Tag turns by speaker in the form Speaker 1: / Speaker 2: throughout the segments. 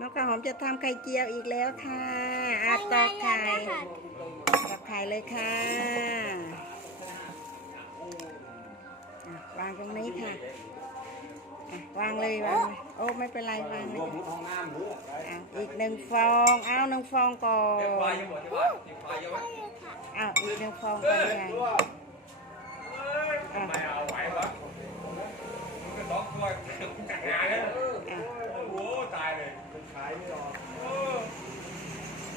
Speaker 1: น้องข้าวหอมจะทำไข่เจียวอีกแล้วค่ะอาตอกไข่ตอกไข่เลยค่ะอะวางตรงนี้ค่ะอะวางเลยวางเลยโอ้ไม่เป็นไรวางเลย
Speaker 2: รวมมุดห้องน้ำหรือ
Speaker 1: อะอีกหนึ่งฟองเอาหนึ่งฟองก่อ
Speaker 2: เก็บไฟ
Speaker 1: น
Speaker 2: ยังหมดที่ว่าเก็บไฟยังไหม
Speaker 1: เอาอีกหนึ่งฟองก่อนใหญ่อะ
Speaker 2: ไม่เอาไหวปะมันก็สองตัวจัดงานเลย
Speaker 1: อะ
Speaker 2: โอ้โหตายเลยขายไม่รอ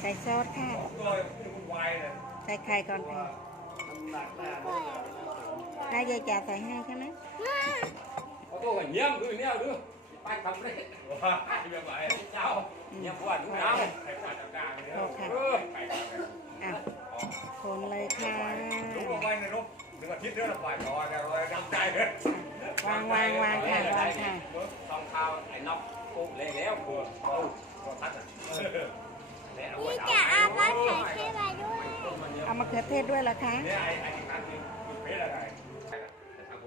Speaker 1: ใส่ซอสค่ะ
Speaker 2: ตัวมันวายเลย
Speaker 1: ใส่ไข่ก่อนค่ะนายยายจ๋าใส่ให้ใช่ไหม
Speaker 2: เอาตัวกันเยี่ยมดูเนี่ยดูไปทำเลยว้าแบบไหนเจ้าเนี่ยพวกดูน้ำไปจัดการเลยเออไป
Speaker 1: อะคนเลยค่ะ
Speaker 2: ลุกลงไปในรถหนึ่งอาทิตย์เดือนละฝ่ายรอแต่รอดังใจเลย
Speaker 1: วางวางวางค่ะวางค่ะ
Speaker 2: ทองข้าวไอ้นอกปุ๊บเลยแล้วพวกเอาตัวทัดอะ
Speaker 3: พี่จะเอามะเขือเทศมาด้วย
Speaker 1: เอามะเขือเทศด้วยเหรอคะ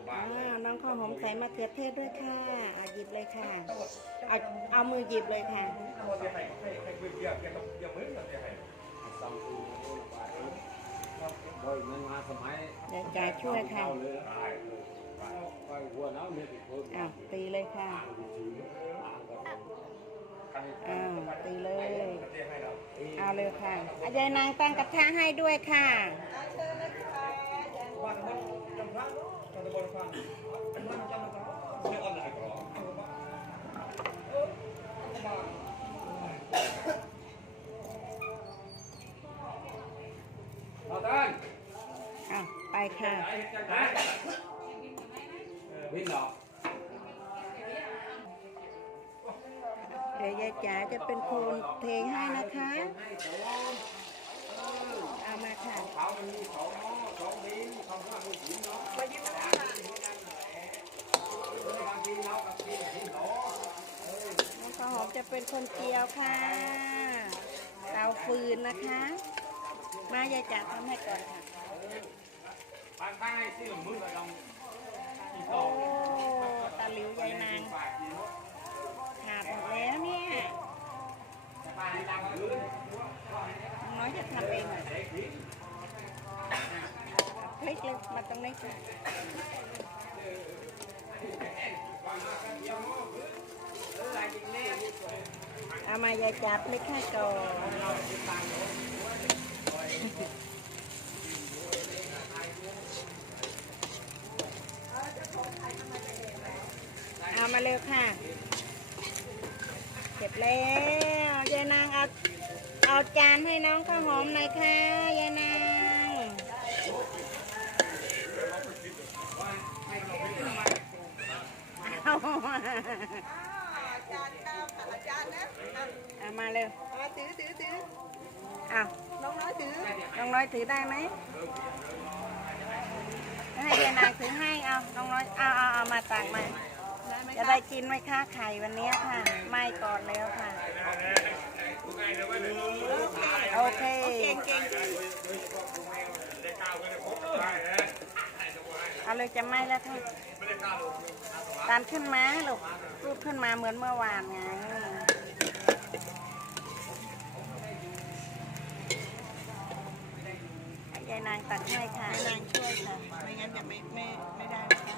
Speaker 2: อ่า
Speaker 1: น้องข้าวหอมใส่มะเขือเทศด้วยค่ะอาหยิบเลยค่ะเอาเอามือหยิบเลยค่ะ
Speaker 2: เดี๋
Speaker 1: ยวจะช่วยค่ะ
Speaker 2: ตี
Speaker 1: เลยค่ะ อ้าวตีเลยเอาเลยค่ะอายายนางตั้งกระทะให้ด้วยค่ะ
Speaker 2: บ้านมันจำพระจำตะบนฟังมันจำตะบนเนี่ยออนไลน์กรอเอาท่าน
Speaker 1: อ้าวไปค่ะ
Speaker 2: วินดอ
Speaker 1: เดี๋ยวยายจ๋าจะเป็นคนเทให้นะคะ เอามาค่ะ
Speaker 2: เขามันมีสองหม้อสองบินสองข้าวมือหินเนาะบางทีเรากันน้
Speaker 1: องข้าวหอมจะเป็นคนเจียวค่ะ เตาฟืนนะคะ มายายจ๋าทำให้ก่อนค่ะ
Speaker 2: บางครั้งให้ซื้อมือก็ต้อง
Speaker 1: โอ้ตาหลิวยายนาง
Speaker 2: บาทกิโล
Speaker 1: ขาดหมดแล้วเนี่ย
Speaker 2: แต่บ้านในดังพื้น
Speaker 1: น้องน้อยจะทำเองเหรอ
Speaker 2: เด็กหิน
Speaker 1: คลิกเลย มาตรงนี้ค่ะเอามายายจับไม่ค่าก่อนเอามาเร็วค่ะเสร็จแล้วยายนางเอาเอาจานให้น้องข้าวหอมหน่อยค่ะยายนาง เอา
Speaker 4: จานข้าวค่ะอาจารย์นะ
Speaker 1: เอามาเร็ว
Speaker 4: มาถือถือถือ
Speaker 1: เอา
Speaker 4: น้องน้อยถือ
Speaker 1: น้องน้อยถือได้ไหมให้ยายนางถือให้เอาน้องน้อยเอาเอาเอามาตักมา
Speaker 4: ได้ไหม
Speaker 1: จะได้กินไหมคะไข่วันนี้ค่ะไหม้ก่อนแล้วค่ะ โอเค
Speaker 4: เก่งเก่ง เก่ง
Speaker 1: เอาเลยจะไหม้แล้วค่ะตันขึ้นมาลูกรูดขึ้นมาเหมือนเมื่อวานไงให้ยายนางตักให้ค่ะ
Speaker 4: นางช่วยค่ะ ไม่งั้นจะไม่ไม่ไม่ได้นะคะ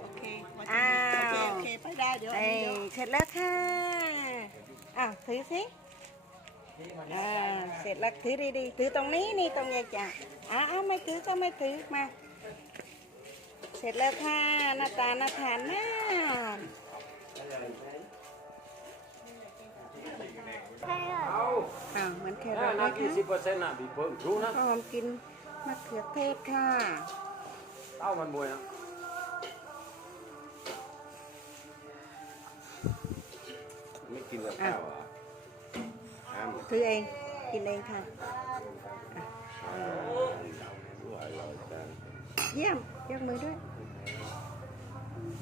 Speaker 4: โอเคมาถึง
Speaker 1: อ้าว
Speaker 4: โอเคโอเคไปได้เดี๋ยวอัน
Speaker 1: เอ้
Speaker 4: นี้เดี๋ยวย
Speaker 1: เสร็จแล้วค่ะ อ้าวถือสิอ่าเสร็จแล้วถือดีๆ ถือตรงนี้นี่ตรงยายจ่าอ้าวอ้าวไม่ถือก็ไม่ถือมา เสร็จแล้วค่ะหน้าตาน่าทานมาก
Speaker 2: เอา
Speaker 1: อ้าวเหมือนแคร
Speaker 2: ห้า
Speaker 1: อทเล
Speaker 2: นายที
Speaker 1: ค่ะ
Speaker 2: สิบเปอร์เซ็นต์น่ะบีเพิ่มรู้นะ
Speaker 1: ข้าวหอมกินมะเขือเทศค่ะ
Speaker 2: เต้ามันมวยนะไม่กินกับข้าวอะห้าม
Speaker 1: ถือเองกินเองค่ะอะ
Speaker 2: อร่อยจัง
Speaker 1: เยี่ยมยกมือด้วย